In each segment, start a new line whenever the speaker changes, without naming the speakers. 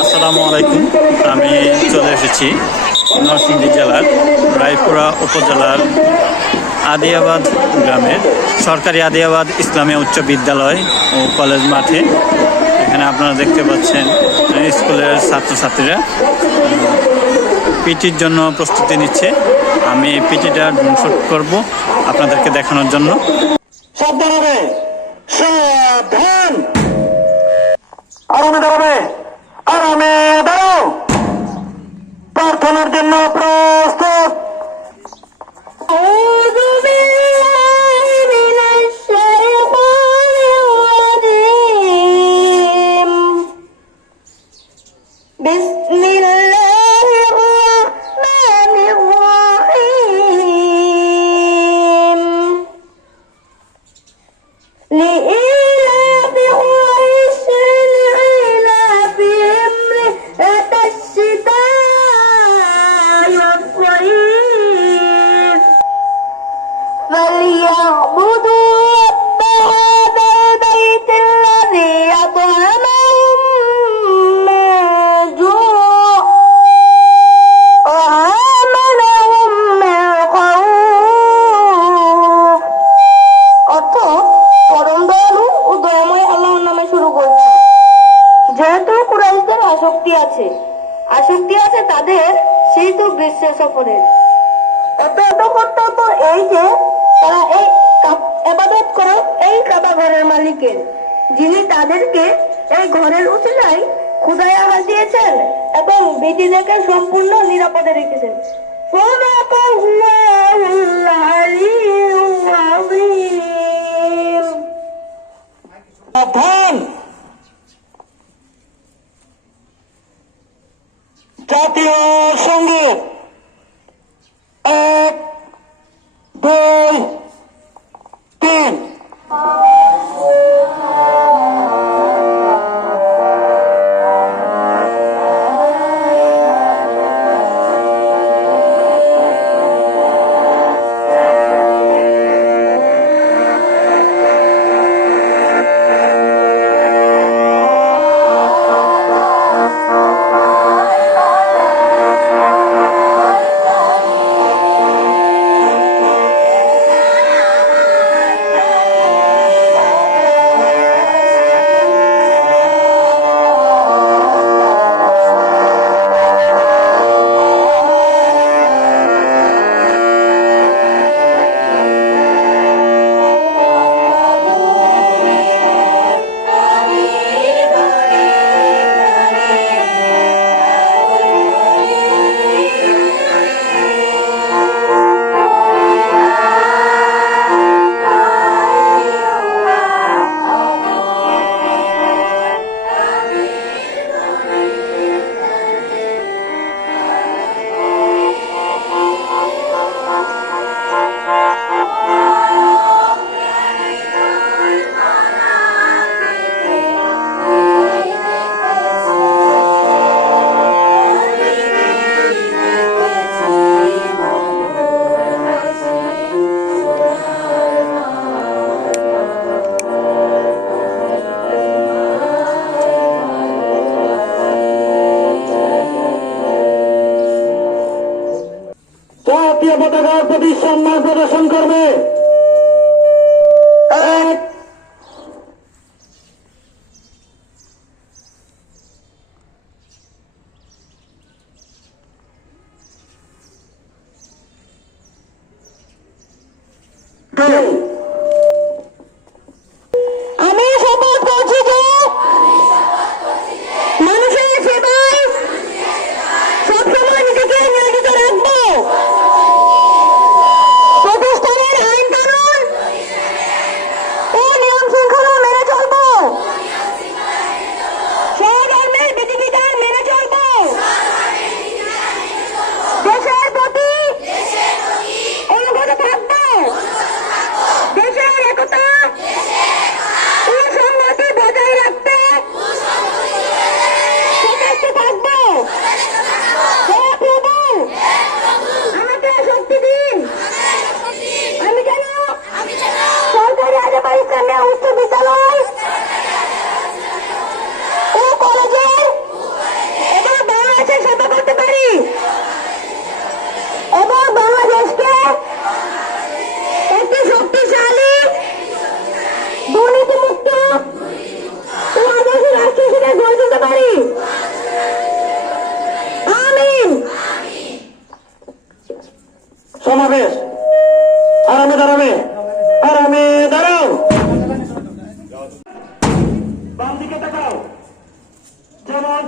আসসালামু আলাইকুম। আমি চলে এসেছি নরসিংদী জেলার রায়পুরা উপজেলার আদিয়াবাদ গ্রামের সরকারি আদিয়াবাদ ইসলামী উচ্চ বিদ্যালয় ও কলেজ মাঠে। এখানে আপনারা দেখতে পাচ্ছেন স্কুলের ছাত্রছাত্রীরা পিটির জন্য প্রস্তুতি নিচ্ছে। আমি পিটিটা শুট করব আপনাদেরকে দেখানোর জন্য।
আরামে দাঁড়াও। প্রার্থনার জন্য প্রস্তুত।
কর্তব্য এই যে, তারা এই এবাদত করে এই কাবা ঘরের মালিকের, যিনি তাদেরকে এই ঘরের উচিলায় খুদায় আহার দিয়েছেন এবং বেটিদেরকে সম্পূর্ণ নিরাপদে রেখেছেন।
সাবধান জাতীয় সংগীত পতাকার প্রতি সম্মান প্রদর্শন করবে এক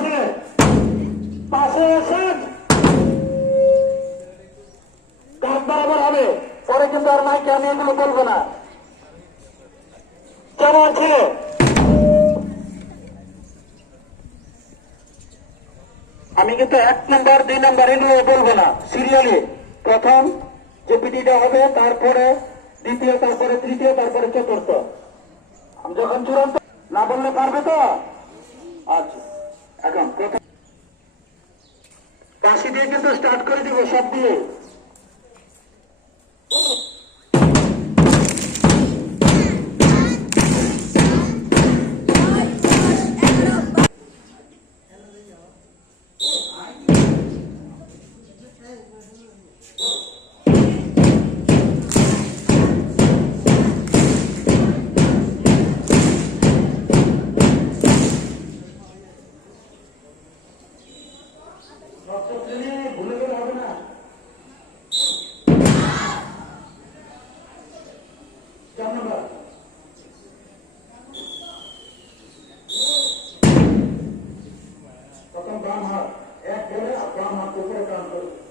ছেলে পাশে কাজ বরাবর হবে। পরে কিন্তু আর মাইকে আমি এগুলো বলব না। যেমন ছেলে আমি কিন্তু এক নম্বর, দুই নম্বর এগুলো বলব না সিরিয়ালি প্রথম যে পিটিটা হবে, তারপরে দ্বিতীয়, তারপরে তৃতীয়, তারপরে চতুর্থ। আমি যখন চূড়ান্ত না বললে পারবে তো? আচ্ছা। এখন প্রথম কাশি দিয়ে কিন্তু স্টার্ট করে দিব সব দিয়ে। বাম হাত এক আর বাম হাত করবে